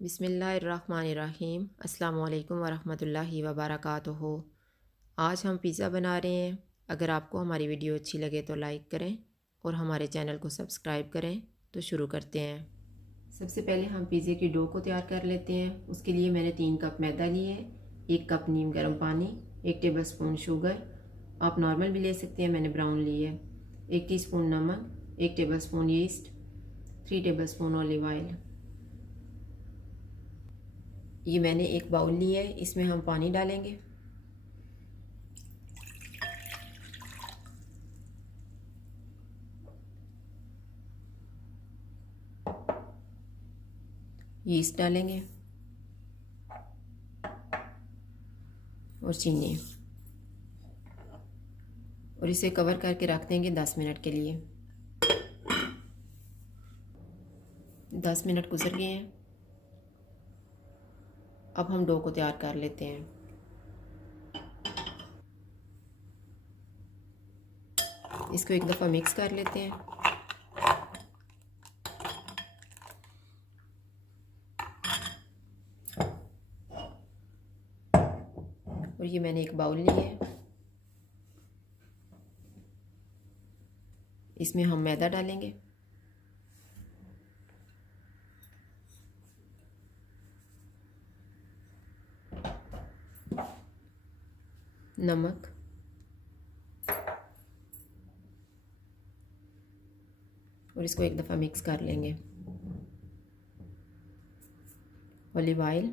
बिस्मिल्लाहिर्रहमानिर्रहीम। अस्सलाम वालेकुम वरहमतुल्लाहि वबरकातुहू। आज हम पिज़्ज़ा बना रहे हैं। अगर आपको हमारी वीडियो अच्छी लगे तो लाइक करें और हमारे चैनल को सब्सक्राइब करें। तो शुरू करते हैं। सबसे पहले हम पिज़्ज़े की डो को तैयार कर लेते हैं। उसके लिए मैंने 3 कप मैदा लिए, 1 कप नीम गर्म पानी, 1 टेबल स्पून शुगर, आप नॉर्मल भी ले सकते हैं, मैंने ब्राउन ली है, 1 टीस्पून नमक, 1 table spoon yeast, 3 table spoon olive oil. ये मैंने एक बाउल लिया है, इसमें हम पानी डालेंगे। यीस्ट डालेंगे और चीनी, और इसे कवर करके रख देंगे 10 मिनट के लिए। 10 मिनट गुजर गए हैं। अब हम डो को तैयार कर लेते हैं। इसको एक दफ़ा मिक्स कर लेते हैं। और ये मैंने एक बाउल लिया है, इसमें हम मैदा डालेंगे, नमक, और इसको एक दफ़ा मिक्स कर लेंगे। ऑलिव ऑयल,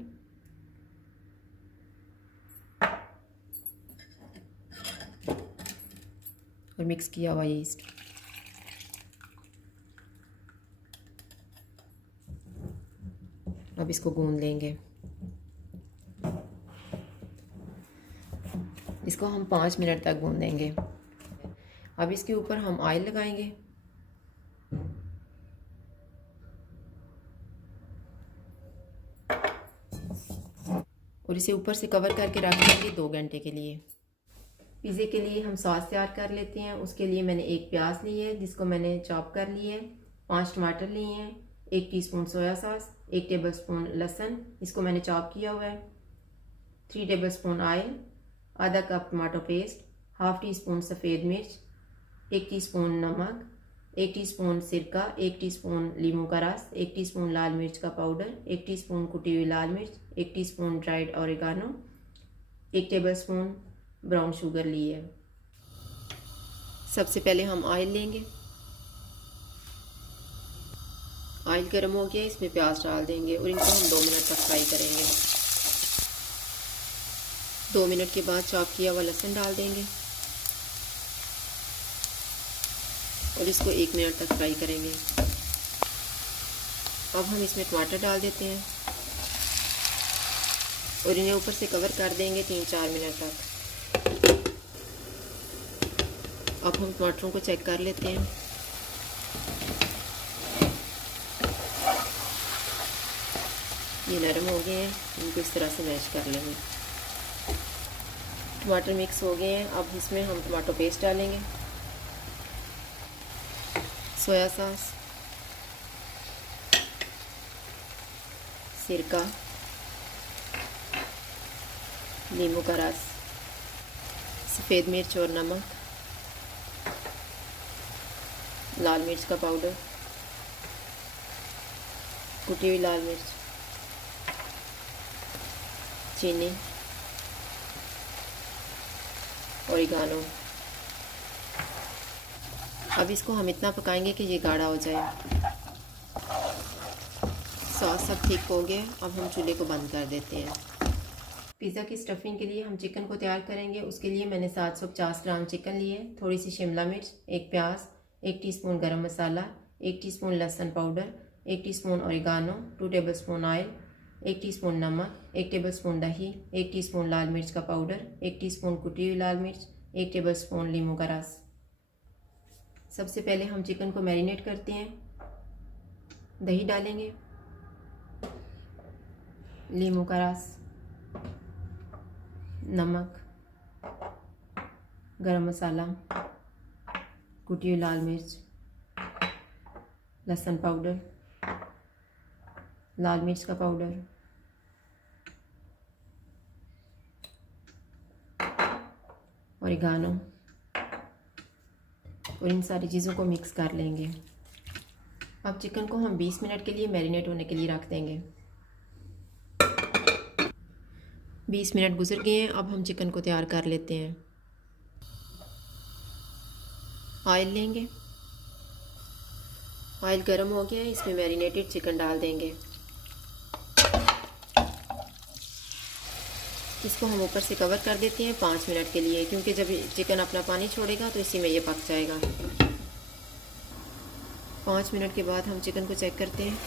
और मिक्स किया हुआ यीस्ट। अब इसको गूंद लेंगे। इसको हम 5 मिनट तक गूंदेंगे। अब इसके ऊपर हम ऑयल लगाएंगे। और इसे ऊपर से कवर करके रख देंगे 2 घंटे के लिए। पिज़्ज़े के लिए हम सॉस तैयार कर लेते हैं। उसके लिए मैंने एक प्याज ली है, जिसको मैंने चॉप कर लिया है, 5 टमाटर लिए हैं, 1 teaspoon soya sauce, 1 table spoon लहसुन, इसको मैंने चॉप किया हुआ है, 3 टेबल स्पून ऑयल, आधा cup tomato paste, half tea spoon सफ़ेद मिर्च, 1 टीस्पून नमक, 1 टीस्पून सिरका, 1 टीस्पून लीमू का रस, 1 टीस्पून लाल मिर्च का पाउडर, 1 टीस्पून कुटी हुई लाल मिर्च, 1 teaspoon dried oregano, 1 tablespoon brown sugar ली है। सबसे पहले हम ऑयल लेंगे। ऑयल गर्म हो गया, इसमें प्याज डाल देंगे और इनको हम 2 मिनट तक फ्राई करेंगे। 2 मिनट के बाद चॉप किया हुआ लहसुन डाल देंगे और इसको 1 मिनट तक फ्राई करेंगे। अब हम इसमें टमाटर डाल देते हैं और इन्हें ऊपर से कवर कर देंगे 3-4 मिनट तक। अब हम टमाटरों को चेक कर लेते हैं। ये नरम हो गए हैं, इनको इस तरह से मैश कर लेंगे। टमाटर मिक्स हो गए हैं। अब इसमें हम टमाटो पेस्ट डालेंगे, सोया सॉस, सिरका, नींबू का रस, सफ़ेद मिर्च और नमक, लाल मिर्च का पाउडर, कुटी हुई लाल मिर्च, चीनी, ऑरिगानो। अब इसको हम इतना पकाएंगे कि ये गाढ़ा हो जाए। सॉस सब ठीक हो गया। अब हम चूल्हे को बंद कर देते हैं। पिज़्ज़ा की स्टफिंग के लिए हम चिकन को तैयार करेंगे। उसके लिए मैंने 750 ग्राम चिकन लिए, थोड़ी सी शिमला मिर्च, 1 प्याज, 1 टीस्पून गरम मसाला, 1 टीस्पून लहसुन powder, 1 teaspoon oregano, 2 table spoon oil, 1 teaspoon नमक, 1 टेबल स्पून दही, 1 टीस्पून लाल मिर्च का पाउडर, 1 टीस्पून कुटी हुई लाल मिर्च, 1 टेबल स्पून लीमू का रस। सबसे पहले हम चिकन को मैरिनेट करते हैं। दही डालेंगे, लीमू का रस, नमक, गरम मसाला, कुटी हुई लाल मिर्च, लहसुन पाउडर, लाल मिर्च का पाउडर, ओरिगानो, और इन सारी चीज़ों को मिक्स कर लेंगे। अब चिकन को हम 20 मिनट के लिए मैरिनेट होने के लिए रख देंगे। 20 मिनट गुजर गए हैं। अब हम चिकन को तैयार कर लेते हैं। ऑयल लेंगे, ऑयल गर्म हो गया है, इसमें मैरिनेटेड चिकन डाल देंगे। इसको हम ऊपर से कवर कर देते हैं 5 मिनट के लिए, क्योंकि जब चिकन अपना पानी छोड़ेगा तो इसी में ये पक जाएगा। 5 मिनट के बाद हम चिकन को चेक करते हैं।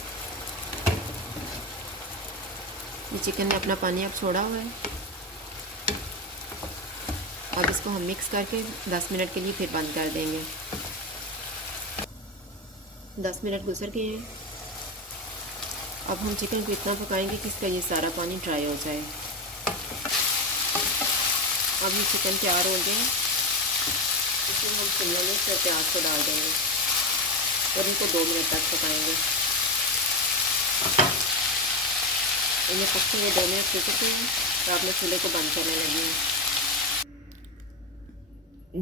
ये चिकन ने अपना पानी अब छोड़ा हुआ है। अब इसको हम मिक्स करके 10 मिनट के लिए फिर बंद कर देंगे। 10 मिनट गुजर गए हैं। अब हम चिकन को इतना पकाएंगे कि इसका ये सारा पानी ड्राई हो जाए। अब ये चिकन तैयार हो गया। इसमें हम शिमला मिर्च और प्याज को डाल देंगे और इनको 2 मिनट तक पकाएंगे। इन्हें पकते हुए 2 मिनट गुजर गए हैं तो आपने चूल्हे को बंद करने लगी है।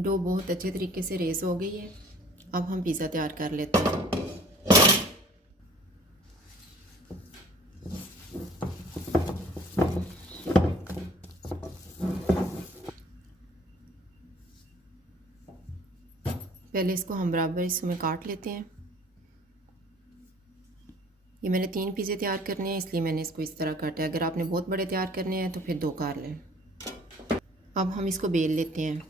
डो बहुत अच्छे तरीके से रेस हो गई है। अब हम पिज़्ज़ा तैयार कर लेते हैं। पहले इसको हम बराबर हिस्सों में काट लेते हैं। ये मैंने 3 पिज़्ज़े तैयार करने हैं, इसलिए मैंने इसको इस तरह काटा है। अगर आपने बहुत बड़े तैयार करने हैं तो फिर 2 काट लें। अब हम इसको बेल लेते हैं।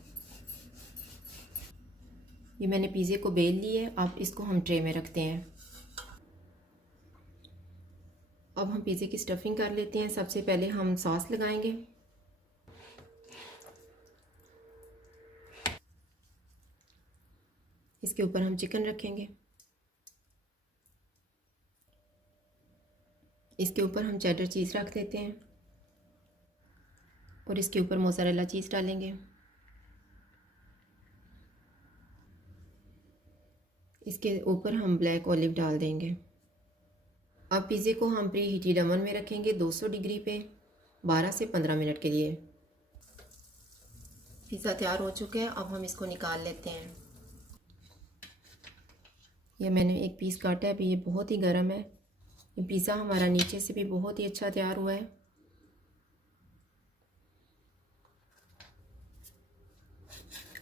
ये मैंने पिज़्ज़े को बेल लिए। अब इसको हम ट्रे में रखते हैं। अब हम पिज़्ज़े की स्टफिंग कर लेते हैं। सबसे पहले हम सॉस लगाएंगे। इसके ऊपर हम चिकन रखेंगे। इसके ऊपर हम चेडर चीज़ रख देते हैं और इसके ऊपर मोज़रेला चीज़ डालेंगे। इसके ऊपर हम ब्लैक ऑलिव डाल देंगे। अब पिज़्ज़े को हम प्री हीटेड ओवन में रखेंगे 200 डिग्री पे 12 से 15 मिनट के लिए। पिज़्ज़ा तैयार हो चुका है। अब हम इसको निकाल लेते हैं। ये मैंने एक पीस काटा है। अभी ये बहुत ही गर्म है। ये पिज़्ज़ा हमारा नीचे से भी बहुत ही अच्छा तैयार हुआ है।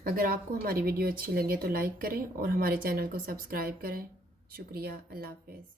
अगर आपको हमारी वीडियो अच्छी लगे तो लाइक करें और हमारे चैनल को सब्सक्राइब करें। शुक्रिया। अल्लाह हाफ़िज़।